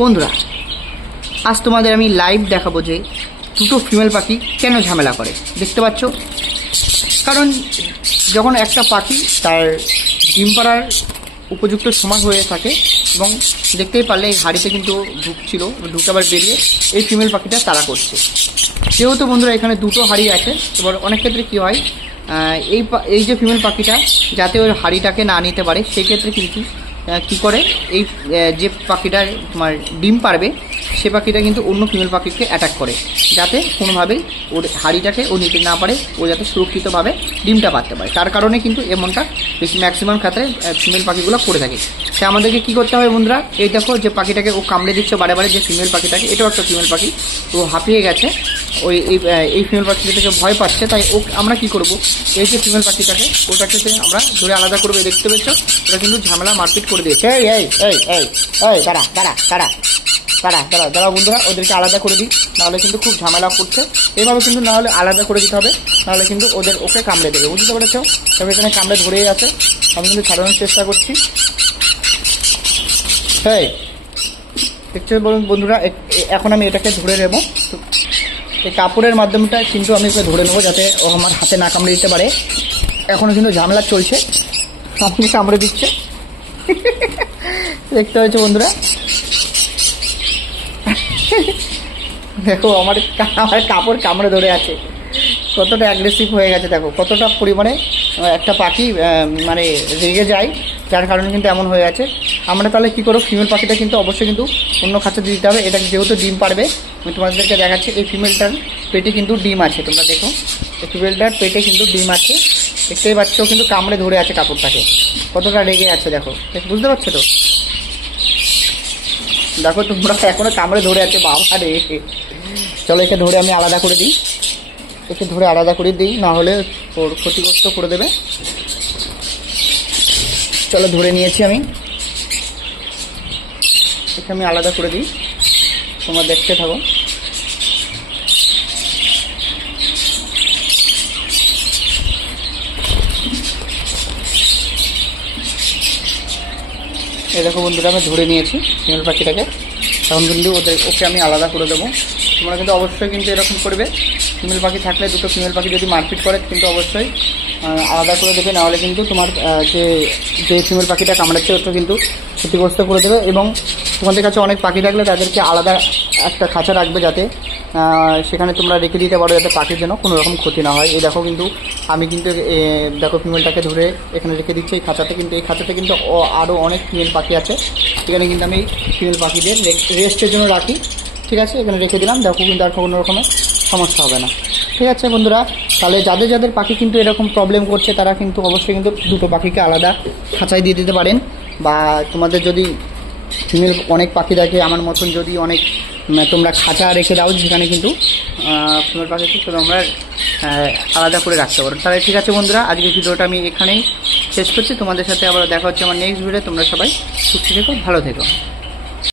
বন্ধুরা আজ তোমাদের আমি লাইভ দেখাবো যে দুটো ফিমেল পাখি কেন ঝামেলা করে। দেখতে পাচ্ছ, কারণ যখন একটা পাখি তার ডিম পাড়ার উপযুক্ত সময় হয়ে থাকে এবং দেখতেই পারলে এই হাড়িতে কিন্তু ঢুকছিল, ঢুকে আবার বেরিয়ে এই ফিমেল পাখিটা তাড়া করছে। যেহেতু বন্ধুরা এখানে দুটো হাড়ি আছে, এবার অনেক ক্ষেত্রে কী হয়, এই যে ফিমেল পাখিটা যাতে ওই হাড়িটাকে না নিতে পারে সেই ক্ষেত্রে কিন্তু কী করে, এই যে পাখিটা তোমার ডিম পারবে সে পাখিটা কিন্তু অন্য ফিমেল পাখিকে অ্যাটাক করে, যাতে কোনোভাবেই ওর হাড়িটাকে ও নিতে না পারে, ও যাতে সুরক্ষিতভাবে ডিমটা পারতে পারে। তার কারণে কিন্তু এমনটা বেশি ম্যাক্সিমাম ক্ষেত্রে ফিমেল পাখিগুলো করে থাকে। সে আমাদেরকে কী করতে হবে বন্ধুরা, এই দেখো যে পাখিটাকে ও কামড়ে দিচ্ছে বারে বারে, যে ফিমেল পাখিটাকে, এটাও একটা ফিমেল পাখি, ও হাঁপিয়ে গেছে, ওই এই ফিমেল পাখিটাকে ভয় পাচ্ছে। তাই ও আমরা কী করবো, এই যে ফিমেল পাখিটাকে ওটাকে আমরা ধরে আলাদা করবো। দেখতে পেয়েছ, ওটা কিন্তু ঝামেলা মারপিট করে দিয়েছে। এই এই এই এই এই দাঁড়া দাঁড়া দাঁড়া দাঁড়া দাঁড়া দাঁড়া বন্ধুরা, ওদেরকে আলাদা করে দিই, নাহলে কিন্তু খুব ঝামেলা করছে। এইভাবে কিন্তু নাহলে আলাদা করে দিতে হবে, নাহলে কিন্তু ওকে কামড়ে দেবে, বুঝতে পেরেছ? তবে এখানে কামড়ে ধরেই আছে, আমি কিন্তু ছাড়ানোর চেষ্টা করছি। হ্যাঁ দেখতে বলুন বন্ধুরা, এখন আমি এটাকে ধরে নেবো। এই কাপড়ের মাধ্যমটা কিন্তু আমি ওকে ধরে নেবো, যাতে ও আমার হাতে না কামড়ে দিতে পারে। এখনও কিন্তু ঝামেলা চলছে, আমাকে কামড়ে দিচ্ছে। দেখতে হয়েছে বন্ধুরা, দেখো আমার কাপড় কামড়ে ধরে আছে, কতটা অ্যাগ্রেসিভ হয়ে গেছে। দেখো কতটা পরিমাণে একটা পাখি মানে রেগে যায়, যার কারণে কিন্তু এমন হয়ে আছে। আমরা তাহলে কী করবো, ফিমেল পাখিটা কিন্তু অবশ্যই কিন্তু অন্য খাঁচা দিতে হবে। এটা যেহেতু ডিম পারবে, আমি তোমাদেরকে দেখাচ্ছি, এই ফিমেলটার পেটে কিন্তু ডিম আছে। তোমরা দেখো, এই ফিমেলটার পেটে কিন্তু ডিম আছে, দেখতেই পাচ্ছ, কিন্তু কামড়ে ধরে আছে কাপড়টাকে, কতটা রেগে আছে দেখো, বুঝতে পারছো তো? দেখো তোমরা এখনো কামড়ে ধরে আছে, বাবা রে। চলো একে ধরে আমি আলাদা করে দিই, একে ধরে আলাদা করে দিই, না হলে ওর ক্ষতিগ্রস্ত করে দেবে। চলো ধরে নিয়েছি আমি, একে আমি আলাদা করে দিই, তোমরা দেখতে থাকো। এই দেখো বন্ধুরা, আমি ধরে নিয়েছি ফিমেল পাখিটাকে, এখন কিন্তু ওকে আমি আলাদা করে দেবো। তোমরা কিন্তু অবশ্যই কিন্তু এরকম করবে, ফিমেল পাখি থাকলে, দুটো ফিমেল পাখি যদি মারপিট করে কিন্তু অবশ্যই আলাদা করে দেবে, নাহলে কিন্তু তোমার যে ফিমেল পাখিটা কামড়াচ্ছে ওটা কিন্তু ক্ষতিগ্রস্ত করে দেবে। এবং তোমাদের কাছে অনেক পাখি থাকলে তাদেরকে আলাদা একটা খাঁচা রাখবে, যাতে সেখানে তোমরা রেখে দিতে পারো, যাতে পাখির যেন কোনো রকম ক্ষতি না হয়। এই দেখো কিন্তু আমি কিন্তু দেখো ফিমেলটাকে ধরে এখানে রেখে দিচ্ছি এই খাঁচাতে, কিন্তু এই খাঁচাতে কিন্তু আরও অনেক ফিমেল পাখি আছে। এখানে কিন্তু আমি ফিমেল পাখিদের রেস্টের জন্য রাখি, ঠিক আছে? এখানে রেখে দিলাম, দেখো কিন্তু আর কোনো রকমের সমস্যা হবে না, ঠিক আছে বন্ধুরা? তাহলে যাদের পাখি কিন্তু এরকম প্রবলেম করছে, তারা কিন্তু অবশ্যই কিন্তু দুটো পাখিকে আলাদা খাঁচায় দিয়ে দিতে পারেন। বা তোমাদের যদি ফিমেল অনেক পাখি দেখে আমার মতন, যদি অনেক তোমরা খাঁচা রেখে দাও, যেখানে কিন্তু ফিমেল পাখিকে তোমরা আলাদা করে রাখতে পারো। তাহলে ঠিক আছে বন্ধুরা, আজকের ভিডিওটা আমি এখানেই শেষ করছি। তোমাদের সাথে আবার দেখা হচ্ছে আমার নেক্সট ভিডিও। তোমরা সবাই সুস্থ থেকো, ভালো থেকো।